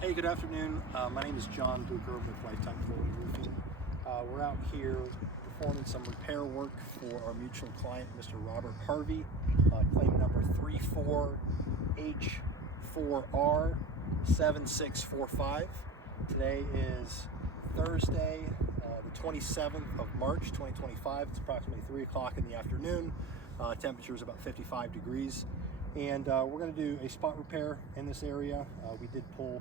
Hey, good afternoon. My name is John Bucher with Lifetime Quality Roofing. We're out here performing some repair work for our mutual client, Mr. Robert Harvey, claim number 34H4R7645. Today is Thursday, the 27th of March, 2025. It's approximately 3 o'clock in the afternoon. Temperature is about 55 degrees. And we're going to do a spot repair in this area. We did pull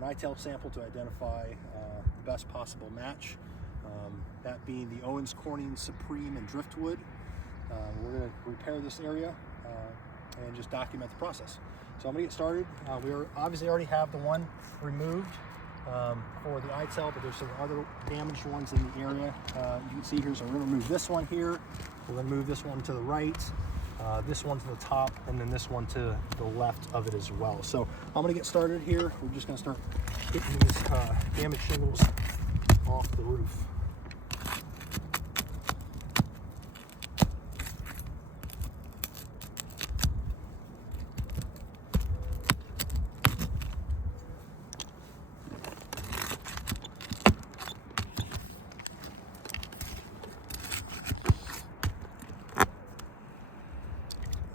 an ITEL sample to identify the best possible match, that being the Owens Corning Supreme and Driftwood. We're going to repair this area and just document the process. So I'm going to get started. We obviously already have the one removed for the ITEL, but there's some other damaged ones in the area. You can see here, so we're going to remove this one here. We're going to move this one to the right. This one to the top, and then this one to the left of it as well. So I'm going to get started here. We're just going to start getting these damaged shingles off the roof.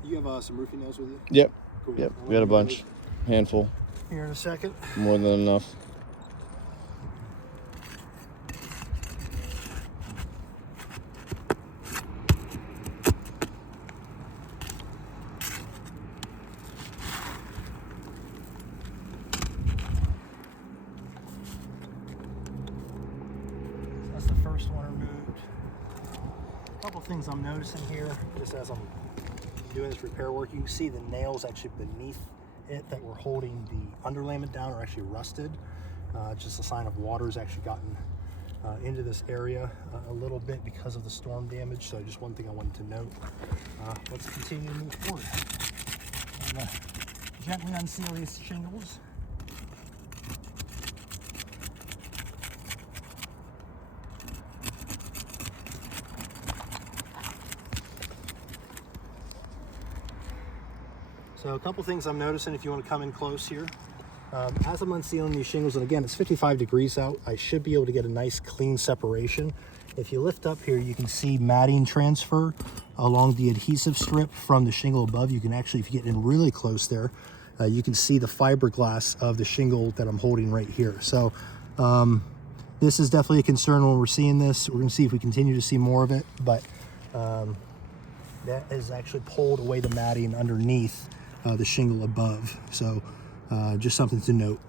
You have some roofing nails with you? Yep. Cool. Yep. We got a bunch. Handful. Here in a second. More than enough. That's the first one removed. A couple things I'm noticing here, just as I'm doing this repair work, you can see the nails actually beneath it that were holding the underlayment down are actually rusted. Just a sign of water's actually gotten into this area a little bit because of the storm damage. So just one thing I wanted to note. Let's continue to move forward. I'm gonna gently unseal these shingles. So a couple things I'm noticing if you want to come in close here. As I'm unsealing these shingles, and again, it's 55 degrees out, I should be able to get a nice clean separation. If you lift up here, you can see matting transfer along the adhesive strip from the shingle above. You can actually, if you get in really close there, you can see the fiberglass of the shingle that I'm holding right here. So this is definitely a concern when we're seeing this. We're going to see if we continue to see more of it, but that has actually pulled away the matting underneath the shingle above. So just something to note.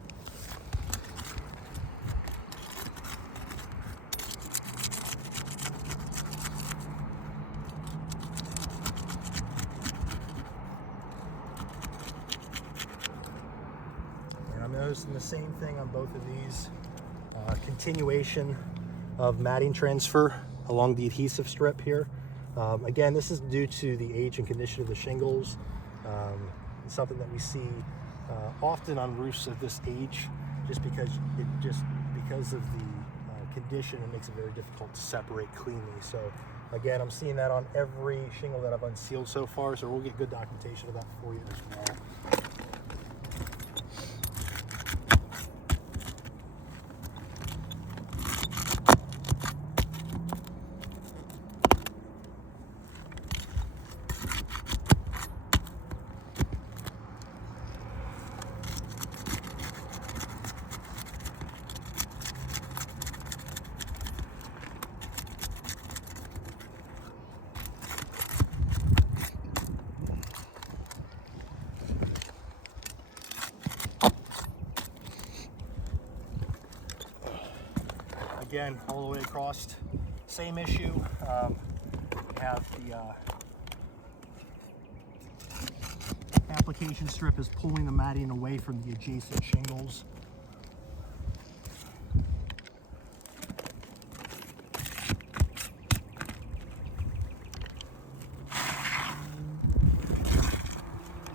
And I'm noticing the same thing on both of these. Continuation of matting transfer along the adhesive strip here. Again, this is due to the age and condition of the shingles. It's something that we see often on roofs of this age, just because of the condition, it makes it very difficult to separate cleanly. So again, I'm seeing that on every shingle that I've unsealed so far, so we'll get good documentation of that for you as well. Again, all the way across, same issue. We have the application strip is pulling the matting away from the adjacent shingles.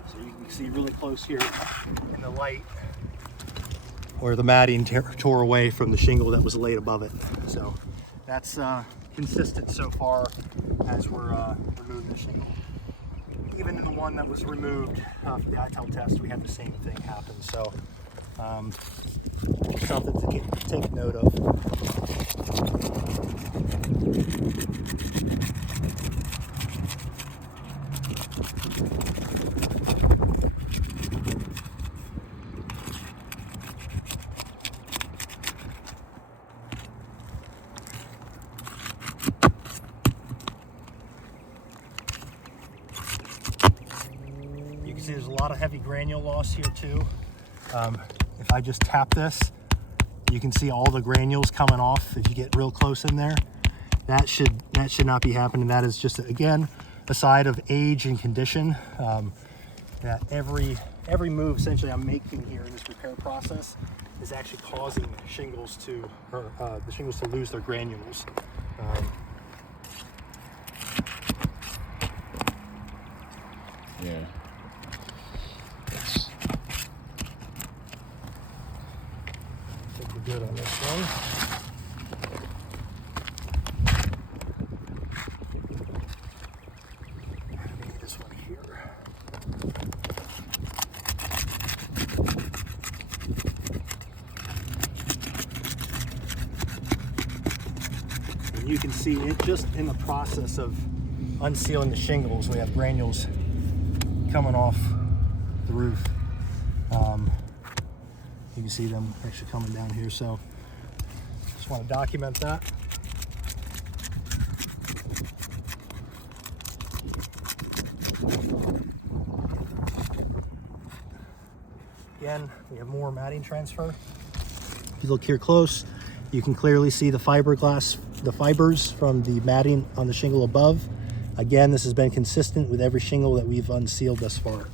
So you can see really close here in the light where the matting tore away from the shingle that was laid above it. So that's consistent so far as we're removing the shingle. Even in the one that was removed for the ITEL test, we had the same thing happen. So Something to take note of. You can see there's a lot of heavy granule loss here too. If I just tap this, you can see all the granules coming off. If you get real close in there, that should not be happening. That is just, again, a side of age and condition. That every move essentially I'm making here in this repair process is actually causing shingles to, the shingles to lose their granules. Yeah. I think we're good on this one. Maybe this one here. And you can see it just in the process of unsealing the shingles. We have granules coming off the roof. You can see them actually coming down here, so just want to document that. Again, we have more matting transfer. If you look here close, you can clearly see the fiberglass, the fibers from the matting on the shingle above. Again, this has been consistent with every shingle that we've unsealed thus far.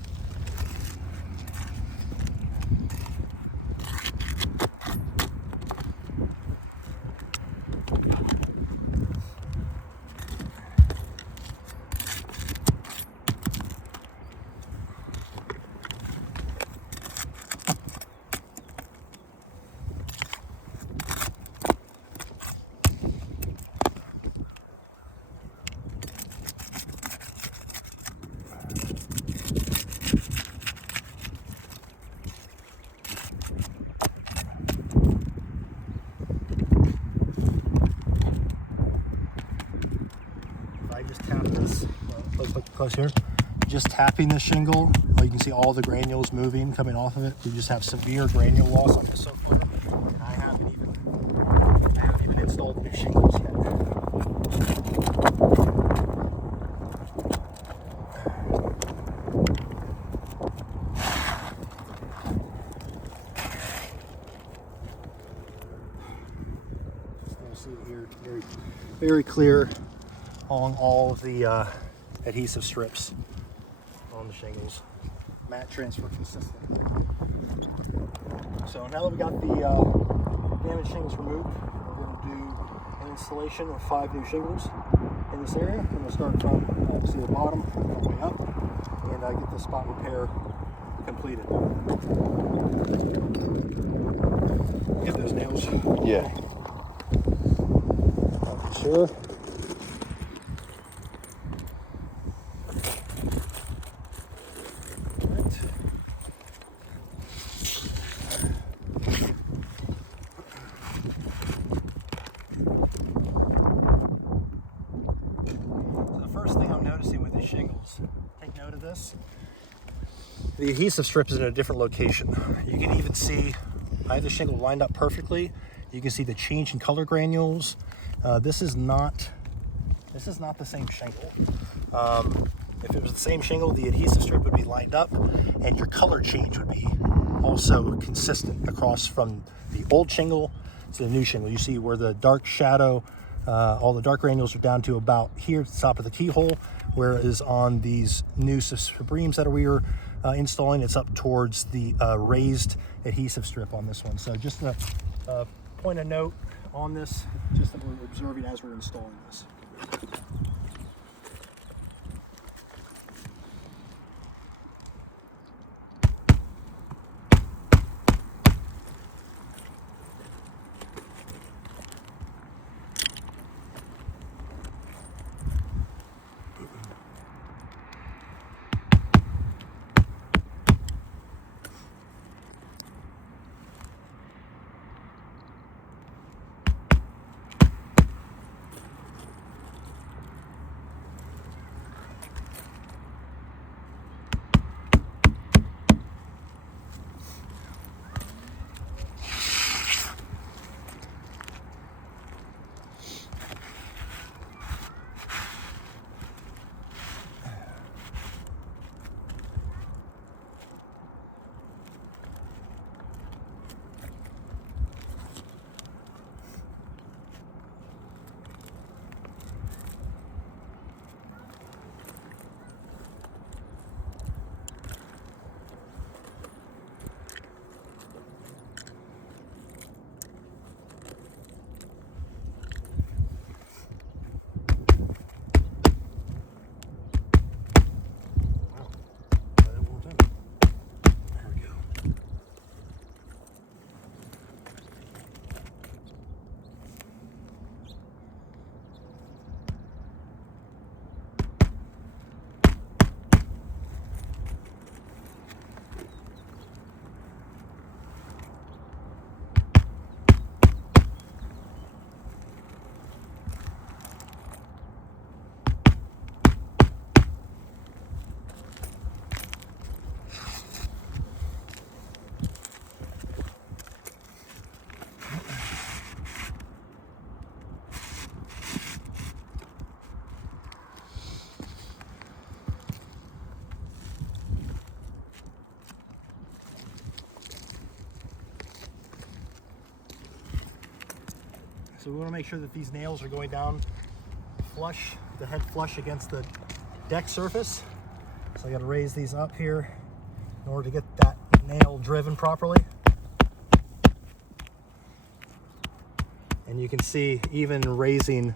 Just tap this, close here, just tapping the shingle, you can see all the granules moving, coming off of it. We just have severe granule loss on this so far, and I haven't even installed new shingles yet. You'll see it here, very clear on all of the adhesive strips on the shingles. Mat transfer consistent. So now that we got the damaged shingles removed, we're going to do an installation of 5 new shingles in this area. I'm going to start from obviously the bottom all the way up and get the spot repair completed. Get those nails. Yeah. Sure. Shingles. Take note of this. The adhesive strip is in a different location. You can even see I have the shingle lined up perfectly. You can see the change in color granules. This is not the same shingle. If it was the same shingle, the adhesive strip would be lined up and your color change would be also consistent across from the old shingle to the new shingle. You see where the dark shadow, all the dark granules are down to about here at the top of the keyhole, whereas on these new Supremes that we were installing, it's up towards the raised adhesive strip on this one. So just a point of note on this, just that we're observing as we're installing this. So we want to make sure that these nails are going down flush, the head flush against the deck surface. So I got to raise these up here in order to get that nail driven properly. And you can see, even raising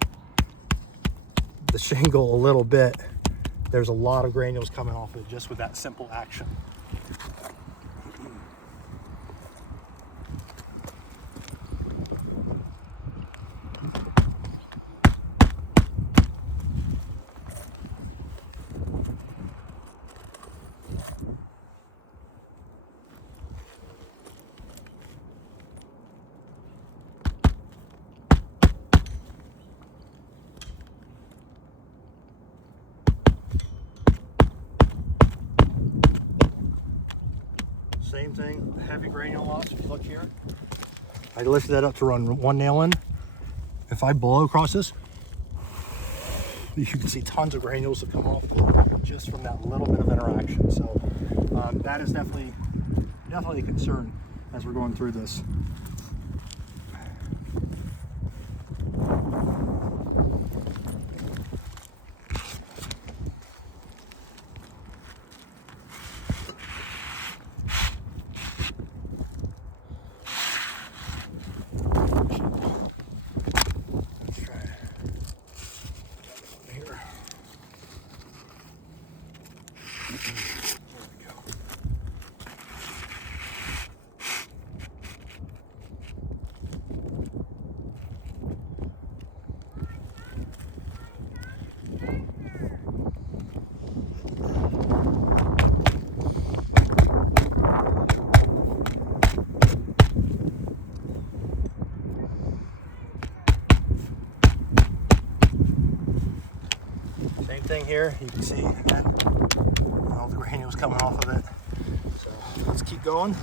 the shingle a little bit, there's a lot of granules coming off of it just with that simple action. Same thing, heavy granule loss. If you look here, I lifted that up to run one nail in. If I blow across this, you can see tons of granules that come off just from that little bit of interaction. So that is definitely a concern as we're going through this. Same thing here, you can see again, all the granules coming off of it. So let's keep going.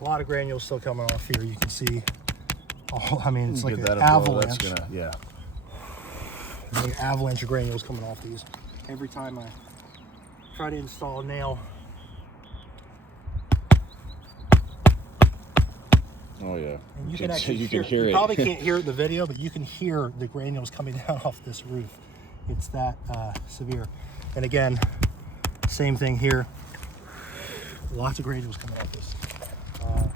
A lot of granules still coming off here. You can see, oh, I mean, it's like an avalanche. That's gonna, yeah. Like an avalanche of granules coming off these. Every time I try to install a nail. Oh yeah. And you can actually hear it. You probably can't hear it in the video, but you can hear the granules coming down off this roof. It's that severe. And again, same thing here. Lots of granules coming off this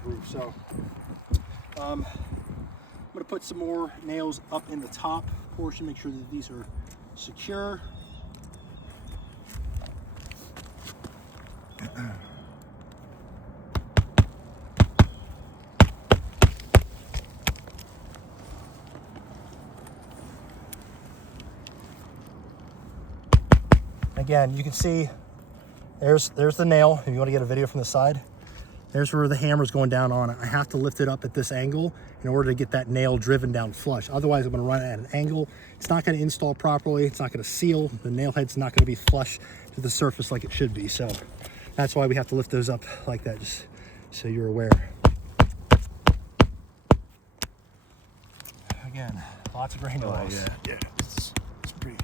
roof. So I'm going to put some more nails up in the top portion, make sure that these are secure. Again, you can see there's the nail. If you want to get a video from the side, there's where the hammer's going down on it. I have to lift it up at this angle in order to get that nail driven down flush. Otherwise, I'm going to run it at an angle. It's not going to install properly. It's not going to seal. The nail head's not going to be flush to the surface like it should be. So That's why we have to lift those up like that, just so you're aware. Again, lots of granules. Oh, yeah, it's pretty.